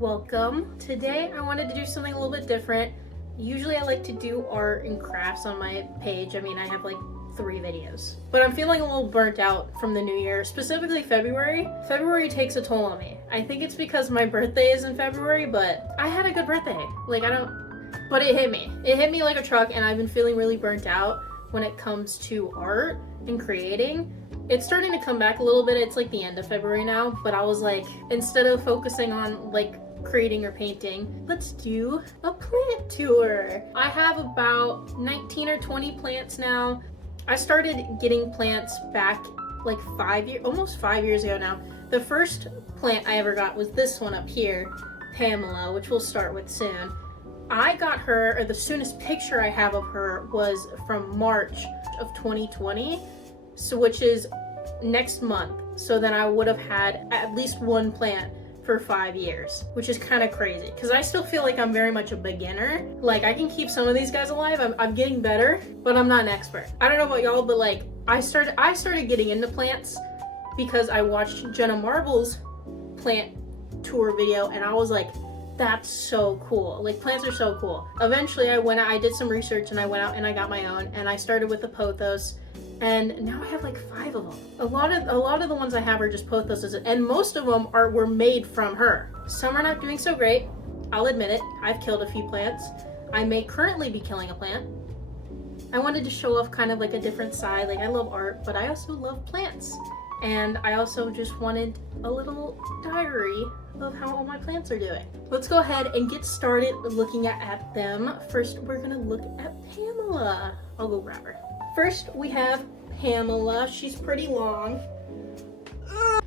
Welcome. Today I wanted to do something a little bit different. Usually I like to do art and crafts on my page. I mean, I have like 3 videos. But I'm feeling a little burnt out from the new year, specifically February. February takes a toll on me. I think it's because my birthday is in February, but I had a good birthday. But it hit me. It hit me like a truck, and I've been feeling really burnt out when it comes to art and creating. It's starting to come back a little bit. It's like the end of February now, but I was like, instead of focusing on like creating or painting, let's do a plant tour. I have about 19 or 20 plants now. I started getting plants back like almost 5 years ago now. The first plant I ever got was this one up here, Pamela, which we'll start with soon. I got her, or the soonest picture I have of her was from March of 2020, so which is next month. So then I would have had at least one plant for 5 years, which is kind of crazy because I still feel like I'm very much a beginner. Like, I can keep some of these guys alive. I'm getting better, but I'm not an expert. I don't know about y'all, but like I started getting into plants because I watched Jenna Marble's plant tour video, and I was like, that's so cool. Like, plants are so cool. Eventually I did some research and I went out and I got my own, and I started with the pothos, and now I have like 5 of them. A lot of the ones I have are just pothoses, and most of them were made from her. Some are not doing so great, I'll admit it. I've killed a few plants. I may currently be killing a plant. I wanted to show off kind of like a different side. Like, I love art, but I also love plants. And I also just wanted a little diary of how all my plants are doing. Let's go ahead and get started looking at them. First, we're gonna look at Pamela. I'll go grab her. First, we have Pamela. She's pretty long.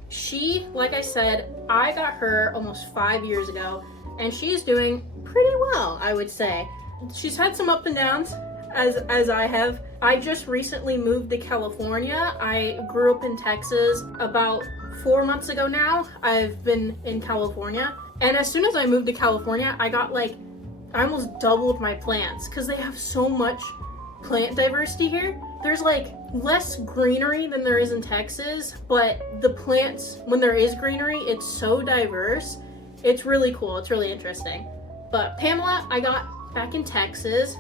She, like I said, I got her almost 5 years ago, and she's doing pretty well, I would say. She's had some up and downs, as I have. I just recently moved to California. I grew up in Texas. About 4 months ago now, I've been in California. And as soon as I moved to California, I almost doubled my plants because they have so much plant diversity here. There's like less greenery than there is in Texas, but the plants, when there is greenery, it's so diverse. It's really cool. It's really interesting. But Pamela, I got back in Texas,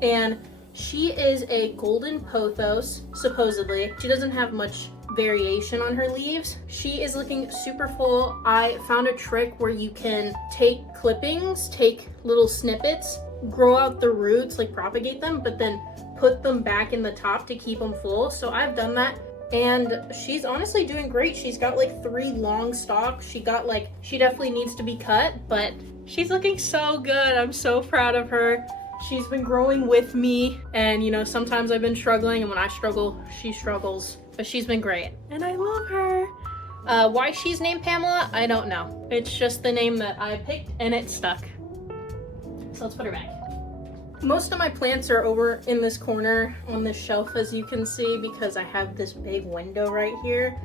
and she is a golden pothos, supposedly. She doesn't have much variation on her leaves. She is looking super full. I found a trick where you can take clippings, take little snippets, grow out the roots, like propagate them, but then put them back in the top to keep them full. So I've done that, and she's honestly doing great. She's got like 3 long stalks. She definitely needs to be cut, but she's looking so good. I'm so proud of her. She's been growing with me, and you know, sometimes I've been struggling, and when I struggle, she struggles, but she's been great, and I love her. Why she's named Pamela, I don't know. It's just the name that I picked, and it stuck. So let's put her back. Most of my plants are over in this corner on this shelf, as you can see, because I have this big window right here.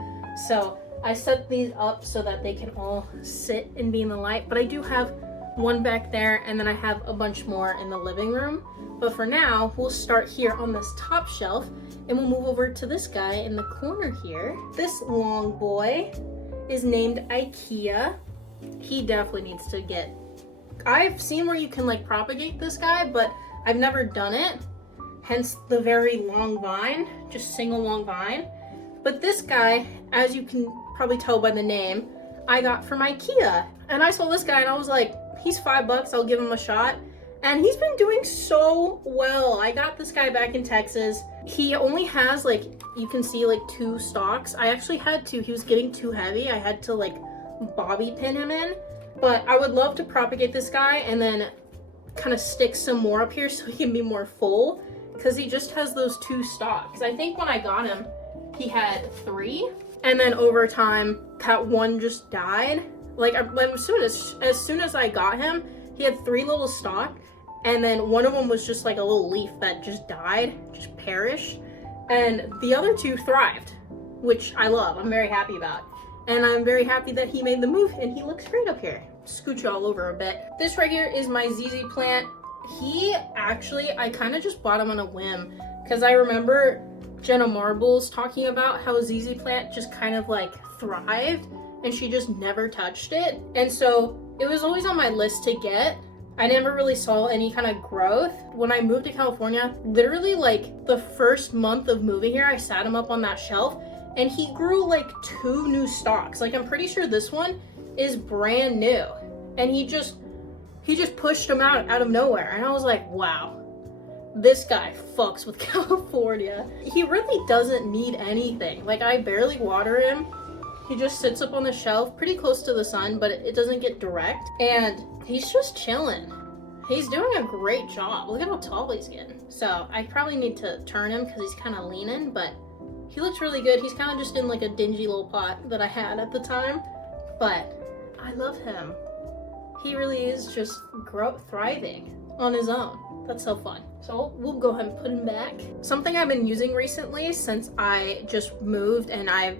So I set these up so that they can all sit and be in the light, but I do have one back there, and then I have a bunch more in the living room. But for now, we'll start here on this top shelf, and we'll move over to this guy in the corner here. This long boy is named IKEA. He definitely needs to get... I've seen where you can like propagate this guy, but I've never done it. Hence the very long vine, just single long vine. But this guy, as you can probably tell by the name, I got from IKEA. And I saw this guy and I was like, he's $5, I'll give him a shot. And he's been doing so well. I got this guy back in Texas. He only has, like, you can see like 2 stalks. I actually had to, he was getting too heavy. I had to like bobby pin him in. But I would love to propagate this guy and then kind of stick some more up here so he can be more full, because he just has those 2 stalks. I think when I got him, he had 3. And then over time, that one just died. Like, as soon as I got him, he had 3 little stalks, and then one of them was just like a little leaf that just died, just perished, and the other 2 thrived, which I love. I'm very happy about, and I'm very happy that he made the move, and he looks great up here. Scooch you all over a bit. This right here is my ZZ plant. I kind of just bought him on a whim, because I remember Jenna Marble's talking about how ZZ plant just kind of like thrived, and she just never touched it. And so it was always on my list to get. I never really saw any kind of growth. When I moved to California, literally like the first month of moving here, I sat him up on that shelf and he grew like 2 new stalks. Like I'm pretty sure this one is brand new. And he just pushed them out of nowhere. And I was like, wow, this guy fucks with California. He really doesn't need anything. Like I barely water him. He just sits up on the shelf pretty close to the sun, but it doesn't get direct. And he's just chilling. He's doing a great job. Look at how tall he's getting. So I probably need to turn him because he's kind of leaning, but he looks really good. He's kind of just in like a dingy little pot that I had at the time, but I love him. He really is just thriving on his own. That's so fun. So we'll go ahead and put him back. Something I've been using recently since I just moved and I've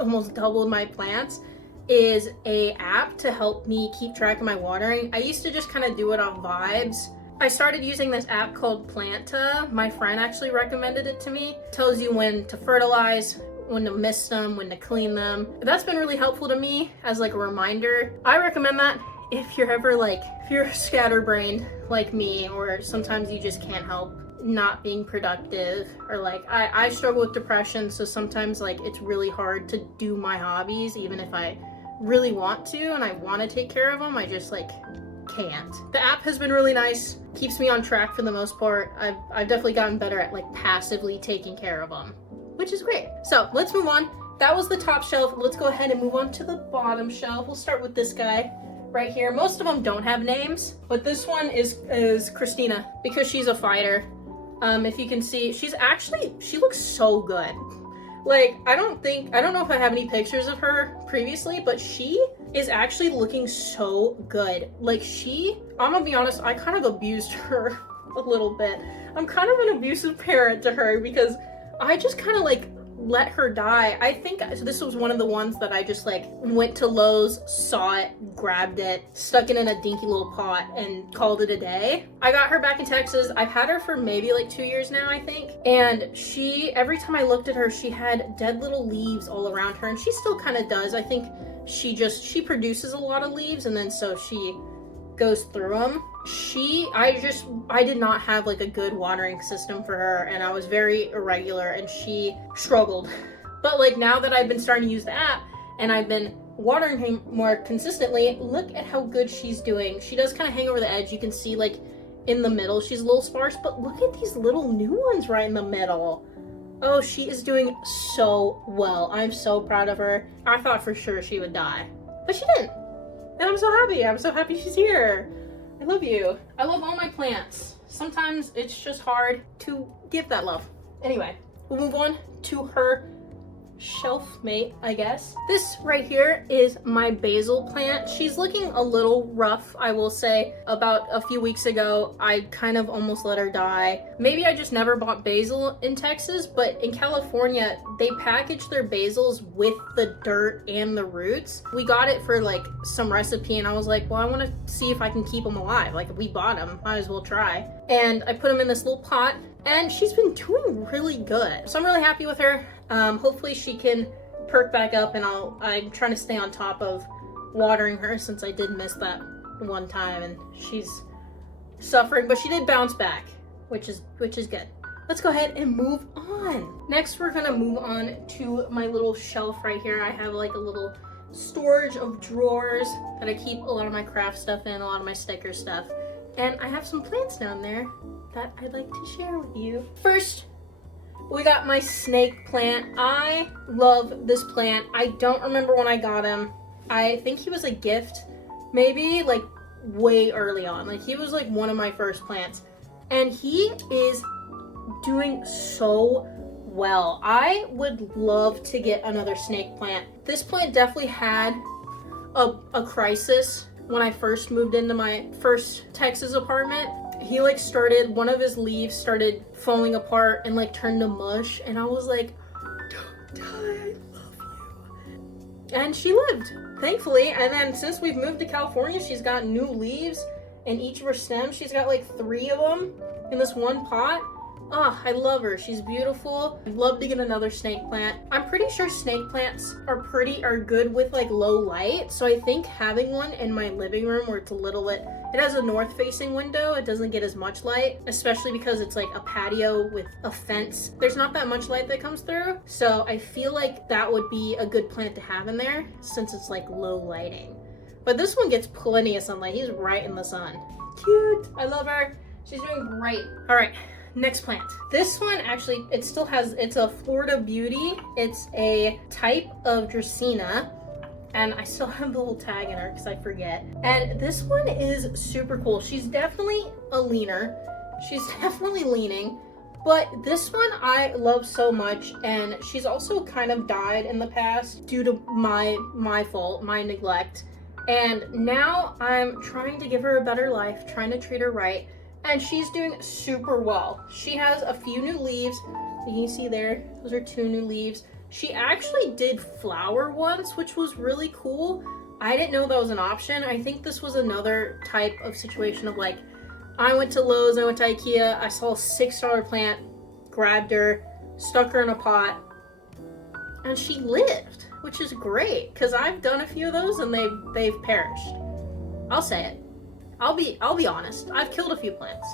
almost doubled my plants is a app to help me keep track of my watering. I used to just kind of do it off vibes. I started using this app called Planta. My friend actually recommended it to me. It tells you when to fertilize, when to mist them, when to clean them. That's been really helpful to me as like a reminder. I recommend that if you're ever like, if you're scatterbrained like me, or sometimes you just can't help not being productive, or like I struggle with depression, so sometimes like it's really hard to do my hobbies even if I really want to and I want to take care of them. I just like can't. The app has been really nice, keeps me on track for the most part. I've definitely gotten better at like passively taking care of them, which is great. So let's move on. That was the top shelf. Let's go ahead and move on to the bottom shelf. We'll start with this guy right here. Most of them don't have names, but this one is Christina because she's a fighter. If you can see, she looks so good. Like, I don't know if I have any pictures of her previously, but she is actually looking so good. Like I'm gonna be honest, I kind of abused her a little bit. I'm kind of an abusive parent to her because I just kind of like let her die. I think this was one of the ones that I just like went to Lowe's, saw it, grabbed it, stuck it in a dinky little pot and called it a day. I got her back in Texas. I've had her for maybe like 2 years now, I think. And every time I looked at her, she had dead little leaves all around her, and she still kind of does. I think she produces a lot of leaves, and then so she goes through them. I did not have like a good watering system for her, and I was very irregular and she struggled. But like now that I've been starting to use the app and I've been watering him more consistently, look at how good she's doing. She does kind of hang over the edge. You can see like in the middle she's a little sparse, but look at these little new ones right in the middle. Oh, she is doing so well. I'm so proud of her. I thought for sure she would die, but she didn't. And I'm so happy. I'm so happy she's here. I love you. I love all my plants. Sometimes it's just hard to give that love. Anyway, we'll move on to her shelf mate, I guess. This right here is my basil plant. She's looking a little rough, I will say. About a few weeks ago, I kind of almost let her die. Maybe I just never bought basil in Texas, but in California, they package their basils with the dirt and the roots. We got it for like some recipe, and I was like, well, I want to see if I can keep them alive. Like, if we bought them, might as well try. And I put them in this little pot, and she's been doing really good. So I'm really happy with her. Hopefully she can perk back up, and I'm trying to stay on top of watering her since I did miss that one time and she's suffering, but she did bounce back, which is good. Let's go ahead and move on. Next, we're gonna move on to my little shelf right here. I have like a little storage of drawers that I keep a lot of my craft stuff in, a lot of my sticker stuff. And I have some plants down there that I'd like to share with you. First, we got my snake plant. I love this plant. I don't remember when I got him. I think he was a gift, maybe like way early on. Like he was like one of my first plants. And he is doing so well. I would love to get another snake plant. This plant definitely had a crisis when I first moved into my first Texas apartment. He like one of his leaves started falling apart and like turned to mush, and I was like, don't die, I love you. And she lived, thankfully. And then since we've moved to California, she's got new leaves, and each of her stems, she's got like 3 of them in this one pot. Oh, I love her. She's beautiful. I'd love to get another snake plant. I'm pretty sure snake plants are good with like low light. So I think having one in my living room where it's a little bit, it has a north facing window. It doesn't get as much light, especially because it's like a patio with a fence. There's not that much light that comes through. So I feel like that would be a good plant to have in there since it's like low lighting. But this one gets plenty of sunlight. He's right in the sun. Cute. I love her. She's doing great. All right. Next plant. This one actually, it's a Florida Beauty. It's a type of Dracaena, and I still have the little tag in her because I forget. And this one is super cool. She's definitely a leaner. She's definitely leaning, but this one I love so much, and she's also kind of died in the past due to my fault, my neglect. And now I'm trying to give her a better life, trying to treat her right. And she's doing super well. She has a few new leaves. You can see there, those are 2 new leaves. She actually did flower once, which was really cool. I didn't know that was an option. I think this was another type of situation of like, I went to Lowe's, I went to Ikea, I saw a $6 plant, grabbed her, stuck her in a pot, and she lived, which is great, because I've done a few of those and they've perished. I'll say it. I'll be honest. I've killed a few plants.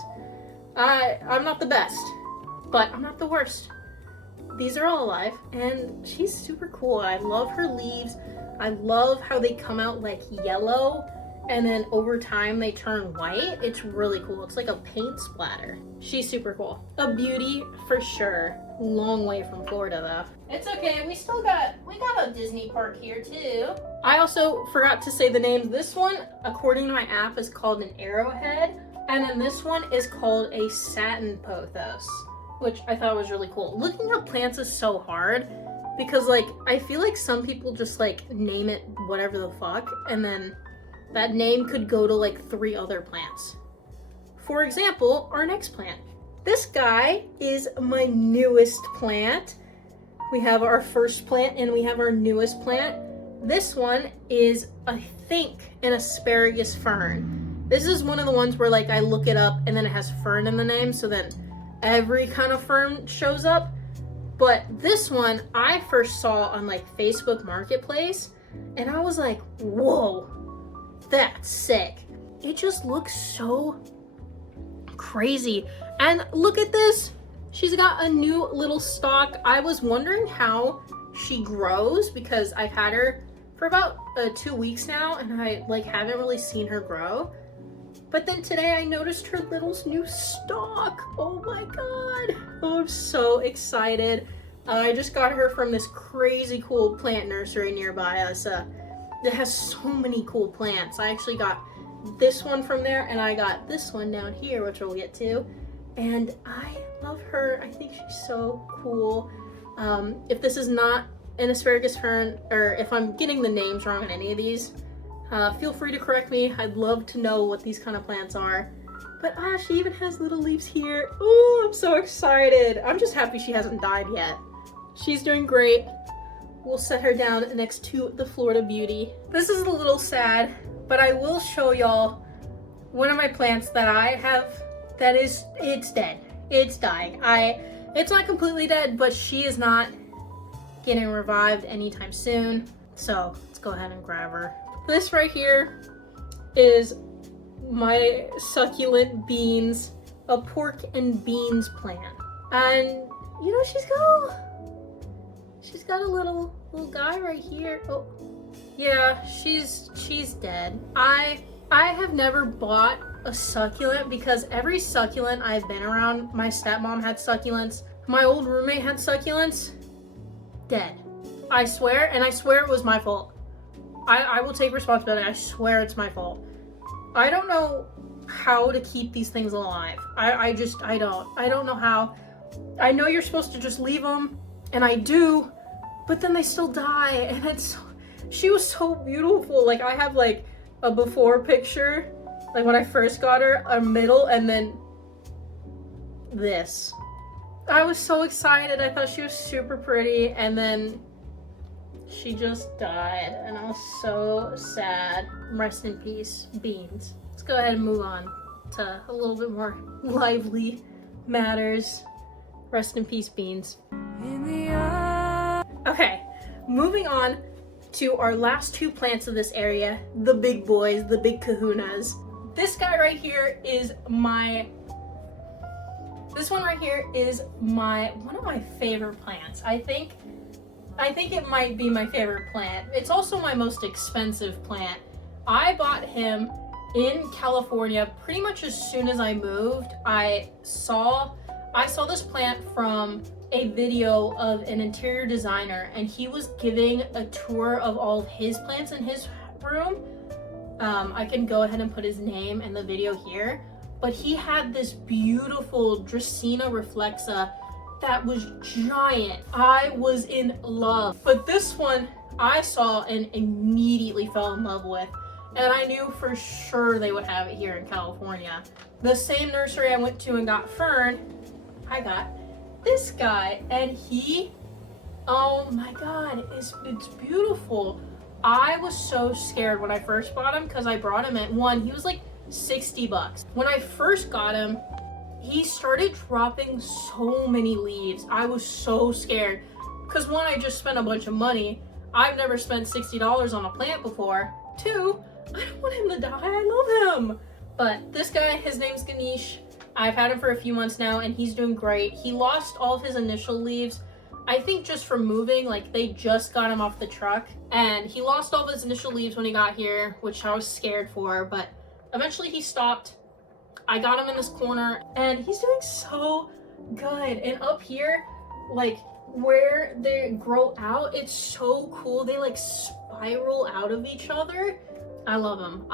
I'm not the best, but I'm not the worst. These are all alive, and she's super cool. I love her leaves. I love how they come out like yellow, and then over time they turn white. It's really cool. It's like a paint splatter. She's super cool. A beauty for sure. Long way from Florida though. It's okay, we got a Disney park here too. I also forgot to say the names. This one, according to my app, is called an arrowhead, and then this one is called a satin pothos, which I thought was really cool. Looking up plants is so hard because like I feel like some people just like name it whatever the fuck, and then that name could go to like 3 other plants. For example, our next plant. This guy is my newest plant. We have our first plant and we have our newest plant. This one is, I think, an asparagus fern. This is one of the ones where like I look it up and then it has fern in the name, so then every kind of fern shows up. But this one I first saw on like Facebook Marketplace, and I was like, whoa, that's sick. It just looks so crazy. And look at this. She's got a new little stalk. I was wondering how she grows because I've had her for about 2 weeks now, and I like haven't really seen her grow. But then today I noticed her little new stalk. Oh my god. Oh, I'm so excited. I just got her from this crazy cool plant nursery nearby us. It has so many cool plants. I actually got this one from there, and I got this one down here, which we'll get to. And I love her. I think she's so cool. If this is not an asparagus fern, or if I'm getting the names wrong on any of these, feel free to correct me. I'd love to know what these kind of plants are. But she even has little leaves here. Oh, I'm so excited. I'm just happy she hasn't died yet. She's doing great. We'll set her down next to the Florida Beauty. This is a little sad, but I will show y'all one of my plants that I have that is, it's dead. It's dying. It's not completely dead, but she is not getting revived anytime soon. So let's go ahead and grab her. This right here is my succulent beans, a pork and beans plant. And you know, she's got a little guy right here. Oh, yeah, she's dead. I have never bought a succulent because every succulent I've been around, my stepmom had succulents, my old roommate had succulents, dead. I swear, and I swear it was my fault. I will take responsibility. I swear it's my fault. I don't know how to keep these things alive. I don't know how. I know you're supposed to just leave them, and I do, but then they still die, and she was so beautiful. Like, I have like a before picture, like when I first got her, a middle, and then this. I was so excited. I thought she was super pretty, and then she just died, and I was so sad. Rest in peace, beans. Let's go ahead and move on to a little bit more lively matters. Rest in peace, beans. Okay, moving on to our last two plants of this area, the big boys, the big kahunas. This guy right here is this one right here is one of my favorite plants. I think it might be my favorite plant. It's also my most expensive plant. I bought him in California pretty much as soon as I moved. I saw this plant from a video of an interior designer, and he was giving a tour of all of his plants in his room. I can go ahead and put his name in the video here, but he had this beautiful Dracaena reflexa that was giant. I was in love. But this one I saw and immediately fell in love with, and I knew for sure they would have it here in California. The same nursery I went to and got fern, I got this guy, and oh my god, it's beautiful. I was so scared when I first bought him because I brought him at he was like $60. When I first got him, he started dropping so many leaves. I was so scared because one, I just spent a bunch of money. I've never spent $60 on a plant before. Two, I don't want him to die. I love him. But this guy, his name's Ganesh. I've had him for a few months now and he's doing great. He lost all of his initial leaves, I think just from moving. Like, they just got him off the truck and he lost all of his initial leaves when he got here, which I was scared for, but eventually he stopped. I got him in this corner and he's doing so good. And up here, like where they grow out, it's so cool. They like spiral out of each other. I love him.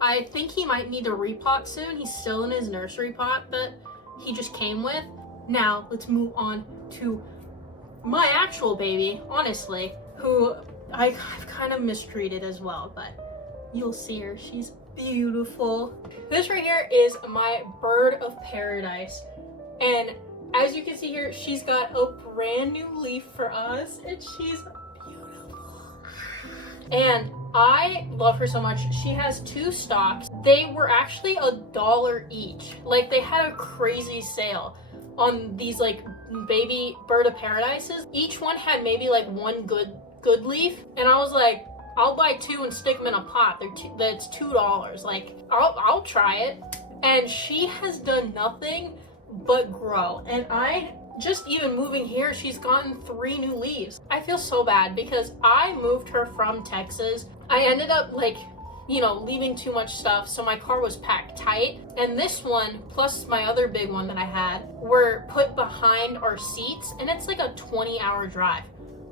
I think he might need to repot soon. He's still in his nursery pot that he just came with. Now let's move on to my actual baby, honestly, who I've kind of mistreated as well, but you'll see her. She's beautiful. This right here is my bird of paradise, and as you can see here, she's got a brand new leaf for us and she's beautiful. And I love her so much. She has 2 stalks. They were actually $1 each. Like, they had a crazy sale on these like baby bird of paradises. Each one had maybe like one good leaf, and I was like, I'll buy 2 and stick them in a pot. That's $2. Like, I'll try it. And she has done nothing but grow. And just even moving here, she's gotten 3 new leaves. I feel so bad because I moved her from Texas. I ended up like, leaving too much stuff, so my car was packed tight. And this one, plus my other big one that I had, were put behind our seats, and it's like a 20-hour drive.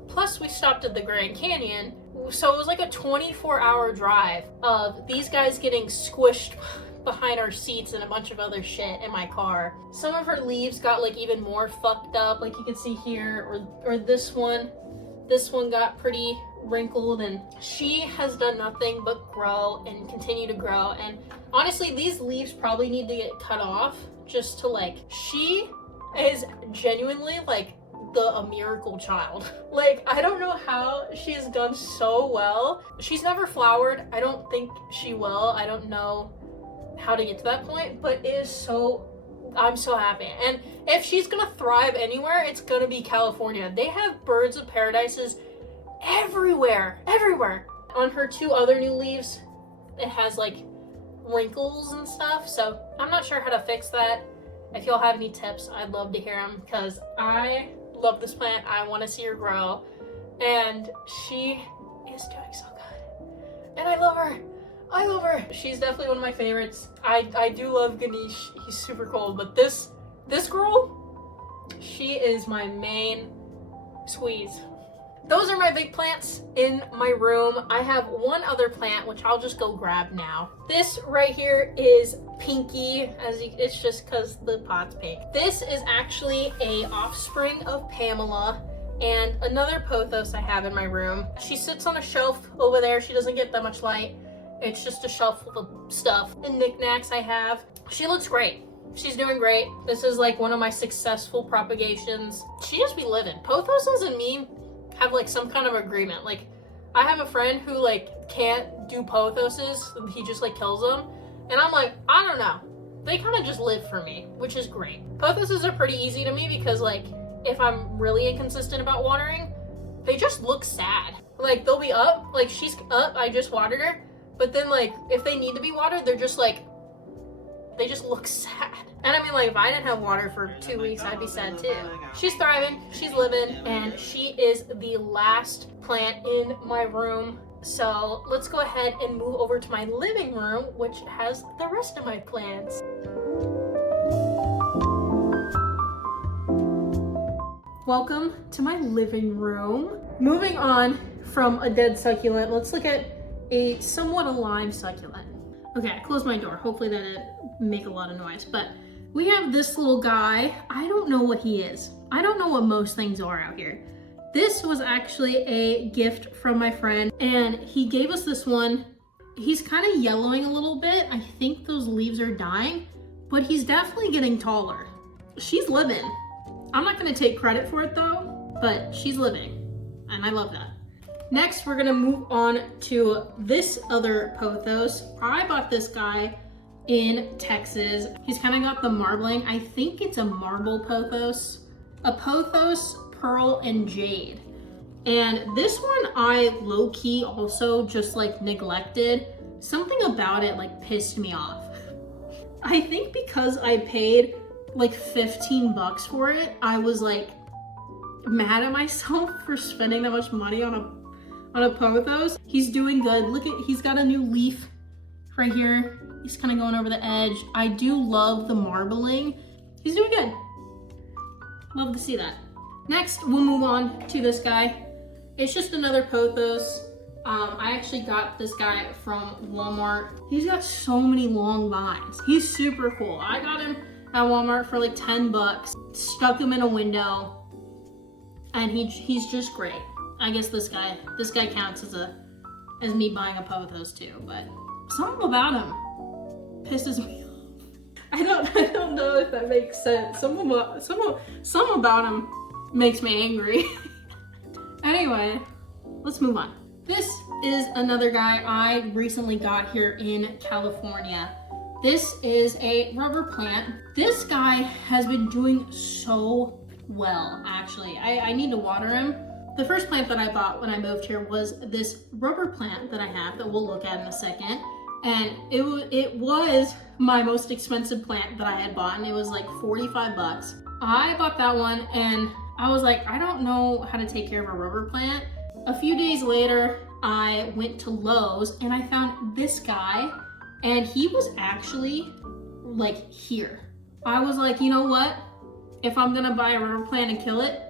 Plus we stopped at the Grand Canyon, so it was like a 24-hour drive of these guys getting squished behind our seats and a bunch of other shit in my car. Some of her leaves got like even more fucked up, like you can see here, or this one got pretty wrinkled, and she has done nothing but grow and continue to grow. And honestly, these leaves probably need to get cut off just to she is genuinely like a miracle child. Like, I don't know how she has done so well. She's never flowered. I don't think she will. I don't know how to get to that point, but I'm so happy. And if she's gonna thrive anywhere, it's gonna be California. They have birds of paradises everywhere. On her 2 other new leaves, it has like wrinkles and stuff, so I'm not sure how to fix that. If y'all have any tips, I'd love to hear them, because I love this plant. I want to see her grow, and she is doing so good, and I love her. She's definitely one of my favorites. I do love Ganesh. He's super cool, but this girl, she is my main squeeze. Those are my big plants in my room. I have one other plant, which I'll just go grab now. This right here is Pinky, it's just because the pot's pink. This is actually a offspring of Pamela and another pothos I have in my room. She sits on a shelf over there. She doesn't get that much light. It's just a shelf full of stuff and knickknacks I have. She looks great. She's doing great. This is like one of my successful propagations. She just be living. Pothoses and me have like some kind of agreement. Like, I have a friend who like can't do pothoses. He just like kills them. And I'm like, I don't know. They kind of just live for me, which is great. Pothoses are pretty easy to me because like if I'm really inconsistent about watering, they just look sad. Like, they'll be up, like, she's up, I just watered her, but then, like, if they need to be watered, they're just like, they just look sad. And I mean, like, if I didn't have water for 2 weeks, I'd be sad too. She's thriving, she's living, and she is the last plant in my room. So let's go ahead and move over to my living room, which has the rest of my plants. Welcome to my living room. Moving on from a dead succulent, let's look at a somewhat alive succulent. Okay, I closed my door. Hopefully that didn't make a lot of noise, but we have this little guy. I don't know what he is. I don't know what most things are out here. This was actually a gift from my friend, and he gave us this one. He's kind of yellowing a little bit. I think those leaves are dying, but he's definitely getting taller. She's living. I'm not gonna take credit for it though, but she's living, and I love that. Next, we're gonna move on to this other pothos. I bought this guy in Texas. He's kind of got the marbling. I think it's a marble pothos. A pothos, pearl, and jade. And this one I low-key also just like neglected. Something about it like pissed me off. I think because I paid like 15 bucks for it, I was like mad at myself for spending that much money on a pothos. He's doing good. Look at, he's got a new leaf right here. He's kind of going over the edge. I do love the marbling. He's doing good. Love to see that. Next, we'll move on to this guy. It's just another pothos. I actually got this guy from Walmart. He's got so many long vines. He's super cool. I got him at Walmart for like 10 bucks. Stuck him in a window, and he's just great. I guess this guy counts as me buying a pothos too, but something about him pisses me off. I don't know if that makes sense. Something about him makes me angry. Anyway, let's move on. This is another guy I recently got here in California. This is a rubber plant. This guy has been doing so well, actually. I need to water him. The first plant that I bought when I moved here was this rubber plant that I have that we'll look at in a second. And it was my most expensive plant that I had bought, and it was like 45 bucks. I bought that one and I was like, I don't know how to take care of a rubber plant. A few days later, I went to Lowe's and I found this guy, and he was actually like here. I was like, you know what? If I'm gonna buy a rubber plant and kill it,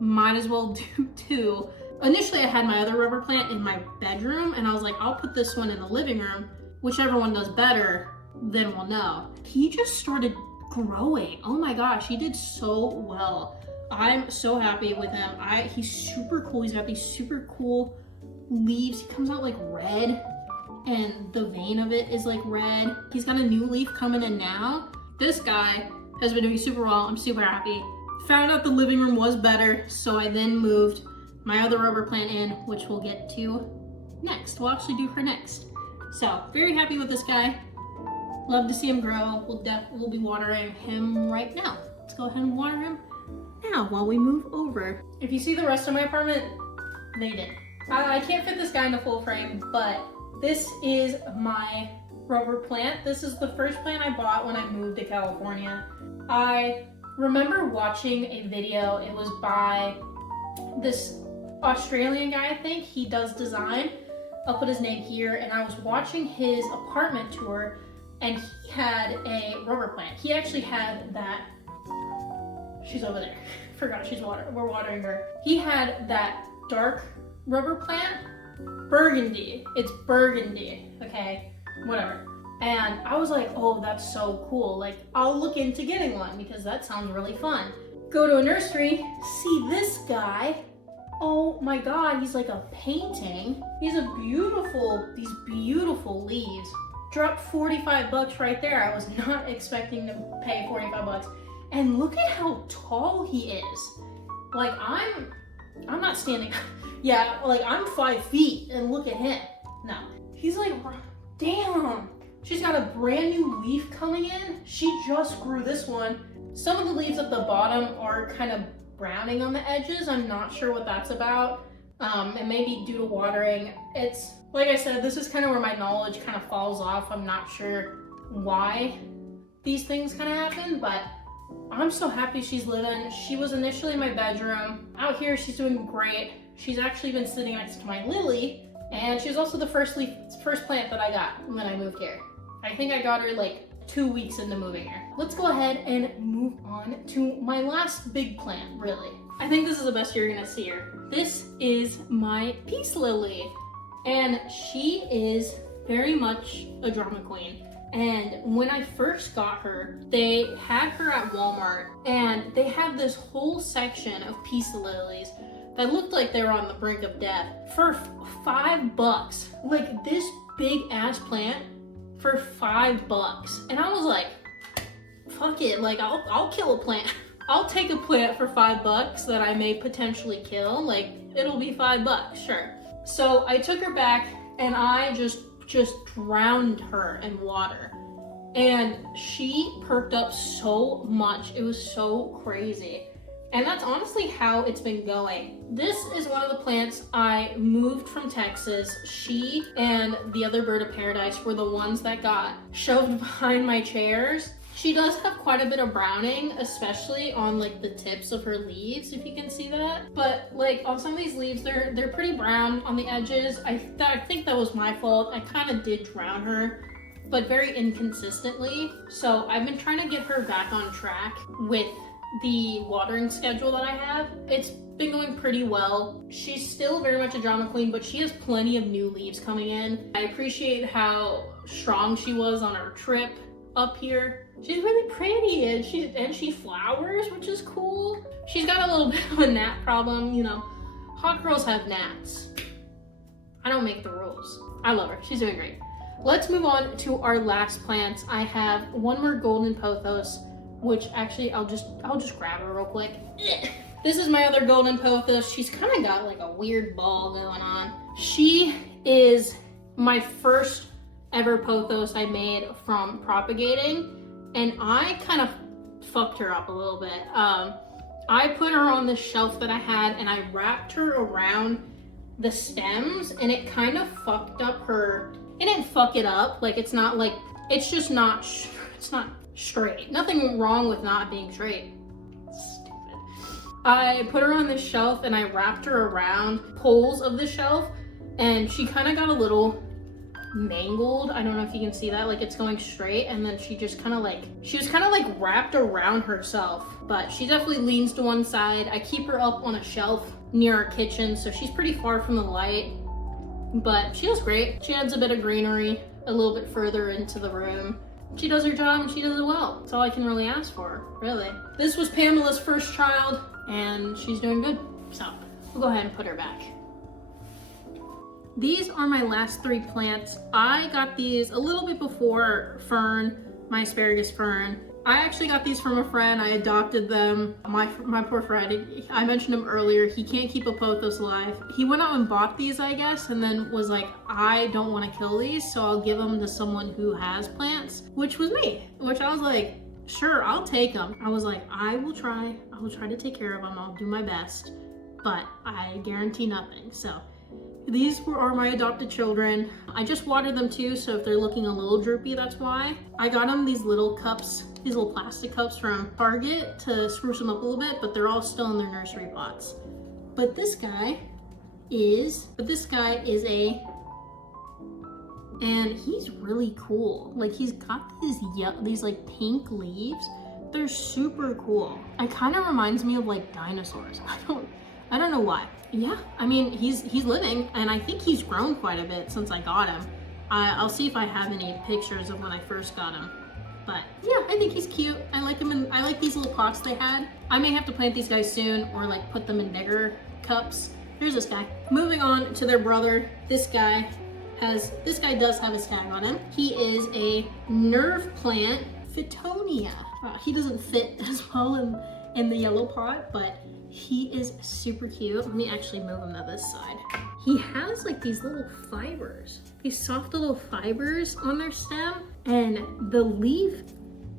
might as well do two. Initially, I had my other rubber plant in my bedroom, and I was like, I'll put this one in the living room. Whichever one does better, then we'll know. He just started growing. Oh my gosh, he did so well. I'm so happy with him. He's super cool. He's got these super cool leaves. He comes out like red, and the vein of it is like red. He's got a new leaf coming in now. This guy has been doing super well. I'm super happy. Found out the living room was better, so I then moved my other rubber plant in, which we'll get to next. We'll actually do her next. So, very happy with this guy. Love to see him grow. We'll be watering him right now. Let's go ahead and water him now while we move over. If you see the rest of my apartment, they did. I can't fit this guy in a full frame, but this is my rubber plant. This is the first plant I bought when I moved to California. I remember watching a video. It was by this Australian guy, I think. He does design. I'll put his name here. And I was watching his apartment tour, and he had a rubber plant. He actually had that. She's over there. Forgot we're watering her. He had that dark rubber plant. Burgundy. It's burgundy. Okay, whatever. And I was like, oh, that's so cool. Like, I'll look into getting one because that sounds really fun. Go to a nursery, see this guy. Oh my God, he's like a painting. These beautiful leaves. Dropped 45 bucks right there. I was not expecting to pay 45 bucks. And look at how tall he is. Like, I'm not standing. Yeah, like I'm 5 feet and look at him. No, he's like, damn. She's got a brand new leaf coming in. She just grew this one. Some of the leaves at the bottom are kind of browning on the edges. I'm not sure what that's about. It may be due to watering. It's, like I said, this is kind of where my knowledge kind of falls off. I'm not sure why these things kind of happen, but I'm so happy she's living. She was initially in my bedroom. Out here, she's doing great. She's actually been sitting next to my lily, and she was also the first plant that I got when I moved here. I think I got her like 2 weeks into moving here. Let's go ahead and move on to my last big plant, really. I think this is the best you're gonna see her. This is my peace lily, and she is very much a drama queen. And when I first got her, they had her at Walmart, and they had this whole section of peace lilies that looked like they were on the brink of death for $5. Like this big ass plant for $5. And I was like, fuck it, like I'll kill a plant. I'll take a plant for $5 that I may potentially kill. Like it'll be $5, sure. So I took her back and I just drowned her in water. And she perked up so much. It was so crazy. And that's honestly how it's been going. This is one of the plants I moved from Texas. She and the other bird of paradise were the ones that got shoved behind my chairs. She does have quite a bit of browning, especially on like the tips of her leaves, if you can see that. But like on some of these leaves, they're pretty brown on the edges. I think that was my fault. I kind of did drown her, but very inconsistently. So I've been trying to get her back on track with the watering schedule that I have. It's been going pretty well. She's still very much a drama queen, but she has plenty of new leaves coming in. I appreciate how strong she was on her trip up here. She's really pretty, and she flowers, which is cool. She's got a little bit of a gnat problem, you know. Hot girls have gnats. I don't make the rules. I love her. She's doing great. Let's move on to our last plants. I have one more golden pothos, which actually I'll just grab her real quick. This is my other golden pothos. She's kind of got like a weird ball going on. She is my first ever pothos I made from propagating, and I kind of fucked her up a little bit. I put her on the shelf that I had, and I wrapped her around the stems, and it kind of fucked up her. It didn't fuck it up, like it's not like, it's just not, it's not straight. Nothing wrong with not being straight. Stupid. I put her on the shelf and I wrapped her around poles of the shelf, and she kind of got a little mangled. I don't know if you can see that, like it's going straight, and then she just kind of like, she was kind of like wrapped around herself, but she definitely leans to one side. I keep her up on a shelf near our kitchen, so she's pretty far from the light, but she does great. She adds a bit of greenery a little bit further into the room. She does her job and she does it well. That's all I can really ask for, really. This was Pamela's first child, and she's doing good, so we'll go ahead and put her back. These are my last 3 plants. I got these a little bit before Fern, my asparagus fern. I actually got these from a friend. I adopted them. My poor friend, I mentioned him earlier, he can't keep a pothos alive. He went out and bought these, I guess, and then was like, I don't want to kill these, so I'll give them to someone who has plants, which was me, which I was like, sure, I'll take them. I was like, I will try to take care of them. I'll do my best, but I guarantee nothing. So these are my adopted children. I just watered them too, so if they're looking a little droopy, that's why. I got them these little cups, these little plastic cups from Target to spruce them up a little bit, but they're all still in their nursery pots. But this guy is and he's really cool. Like he's got these like pink leaves. They're super cool. It kind of reminds me of like dinosaurs. I don't know why. Yeah, I mean, he's living, and I think he's grown quite a bit since I got him. I'll see if I have any pictures of when I first got him. But yeah, I think he's cute. I like him, and I like these little pots they had. I may have to plant these guys soon, or like put them in bigger cups. Here's this guy. Moving on to their brother. This guy does have a tag on him. He is a nerve plant, Fittonia. He doesn't fit as well in the yellow pot, but he is super cute. Let me actually move him to this side. He has like these little fibers, these soft little fibers on their stem, and the leaf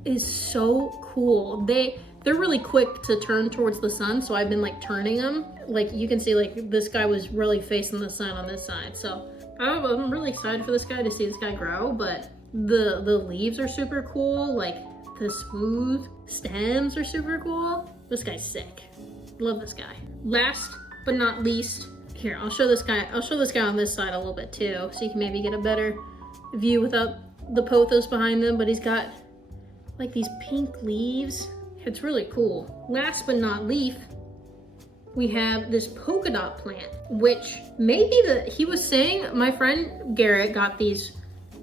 is so cool. They're they're really quick to turn towards the sun, so I've been like turning them. Like you can see, like this guy was really facing the sun on this side. So I'm really excited for this guy, to see this guy grow, but the leaves are super cool. Like the smooth stems are super cool. This guy's sick. Love this guy. Last but not least, here, I'll show this guy on this side a little bit too, so you can maybe get a better view without the pothos behind them, but he's got like these pink leaves. It's really cool. Last but not least, we have this polka dot plant, which maybe he was saying, my friend Garrett got these,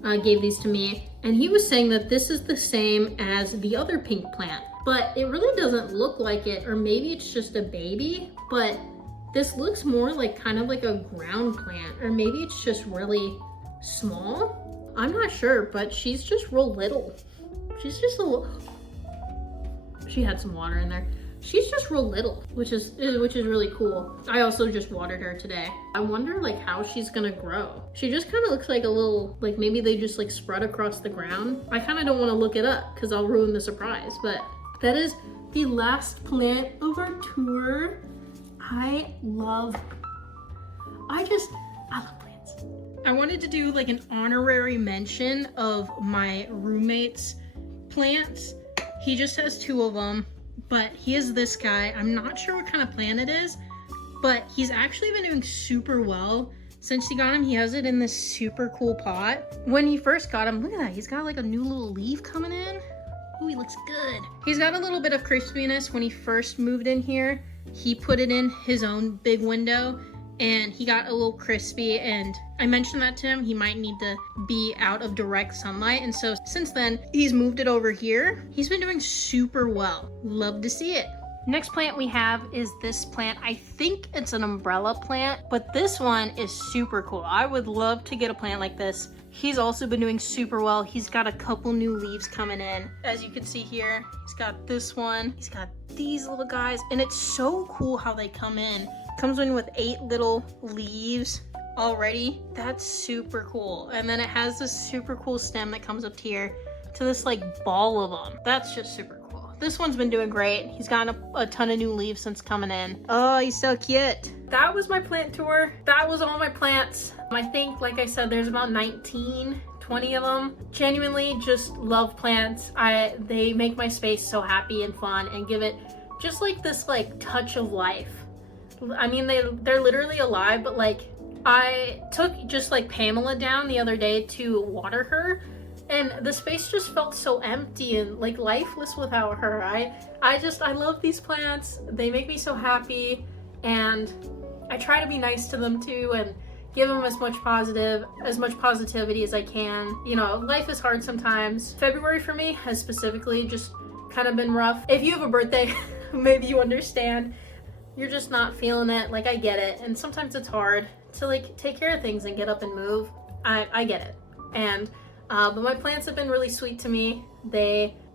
gave these to me, and he was saying that this is the same as the other pink plant, but it really doesn't look like it, or maybe it's just a baby, but this looks more like kind of like a ground plant, or maybe it's just really small. I'm not sure, but she's just real little. She's just a little, she had some water in there. She's just real little, which is really cool. I also just watered her today. I wonder like how she's gonna grow. She just kind of looks like a little, like maybe they just like spread across the ground. I kind of don't want to look it up because I'll ruin the surprise, but that is the last plant of our tour. I love plants. I wanted to do like an honorary mention of my roommate's plants. He just has 2 of them, but he is this guy. I'm not sure what kind of plant it is, but he's actually been doing super well. Since he got him, he has it in this super cool pot. When he first got him, look at that. He's got like a new little leaf coming in. Oh, he looks good. He's got a little bit of crispiness. When he first moved in here, he put it in his own big window and he got a little crispy, and I mentioned that to him. He might need to be out of direct sunlight, and so since then he's moved it over here. He's been doing super well. Love to see it. Next plant we have is this plant. I think it's an umbrella plant, but this one is super cool. I would love to get a plant like this. He's also been doing super well. He's got a couple new leaves coming in. As you can see here, he's got this one. He's got these little guys, and it's so cool how they come in. Comes in with 8 little leaves already. That's super cool. And then it has this super cool stem that comes up here to this like ball of them. That's just super cool. This one's been doing great. He's gotten a ton of new leaves since coming in. Oh, he's so cute. That was my plant tour. That was all my plants. I think, like I said, there's about 19, 20 of them. Genuinely just love plants. They make my space so happy and fun and give it just like this like touch of life. I mean, they're literally alive, but like I took just like Pamela down the other day to water her, and the space just felt so empty and like lifeless without her. I love these plants. They make me so happy, and I try to be nice to them too and give them as much positivity as I can. You know, life is hard sometimes. February for me has specifically just kind of been rough. If you have a birthday, maybe you understand. You're just not feeling it. Like, I get it. And sometimes it's hard to like take care of things and get up and move. I get it. And but my plants have been really sweet to me.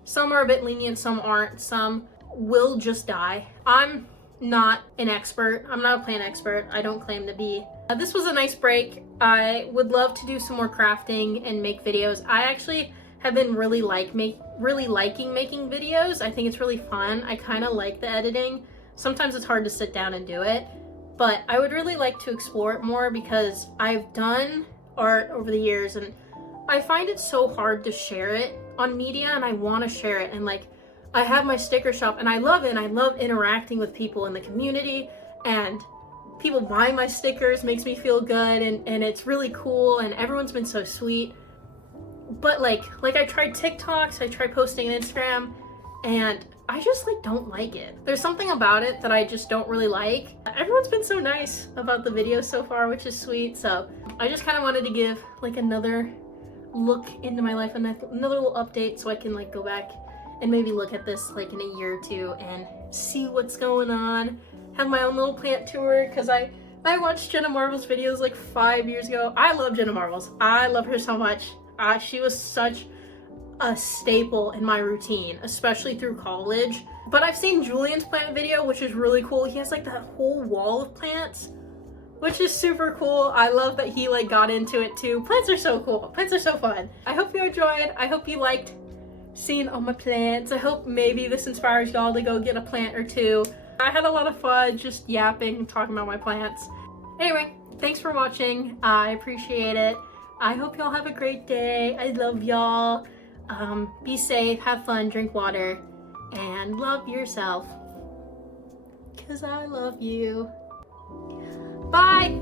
Some are a bit lenient, some aren't. Some will just die. I'm not an expert. I'm not a plant expert. I don't claim to be. This was a nice break. I would love to do some more crafting and make videos. I actually have been really liking making videos. I think it's really fun. I kind of like the editing. Sometimes it's hard to sit down and do it, but I would really like to explore it more because I've done art over the years and I find it so hard to share it on media, and I want to share it. And like, I have my sticker shop and I love it, and I love interacting with people in the community, and people buying my stickers makes me feel good, and it's really cool, and everyone's been so sweet. But like I tried TikToks, I tried posting on Instagram, and I just like don't like it. There's something about it that I just don't really like. Everyone's been so nice about the videos so far, which is sweet. So I just kind of wanted to give like another look into my life and another little update, so I can like go back and maybe look at this like in a year or two and see what's going on. Have my own little plant tour, because I watched Jenna Marbles videos like 5 years ago. I love Jenna Marbles. I love her so much. She was such a staple in my routine, especially through college. But I've seen Julian's plant video, which is really cool. He has like that whole wall of plants, which is super cool. I love that he like got into it too. Plants are so cool. Plants are so fun. I hope you enjoyed. I hope you liked seeing all my plants. I hope maybe this inspires y'all to go get a plant or two. I had a lot of fun just yapping and talking about my plants. Anyway, thanks for watching. I appreciate it. I hope y'all have a great day. I love y'all. Be safe, have fun, drink water, and love yourself. 'Cause I love you. Bye!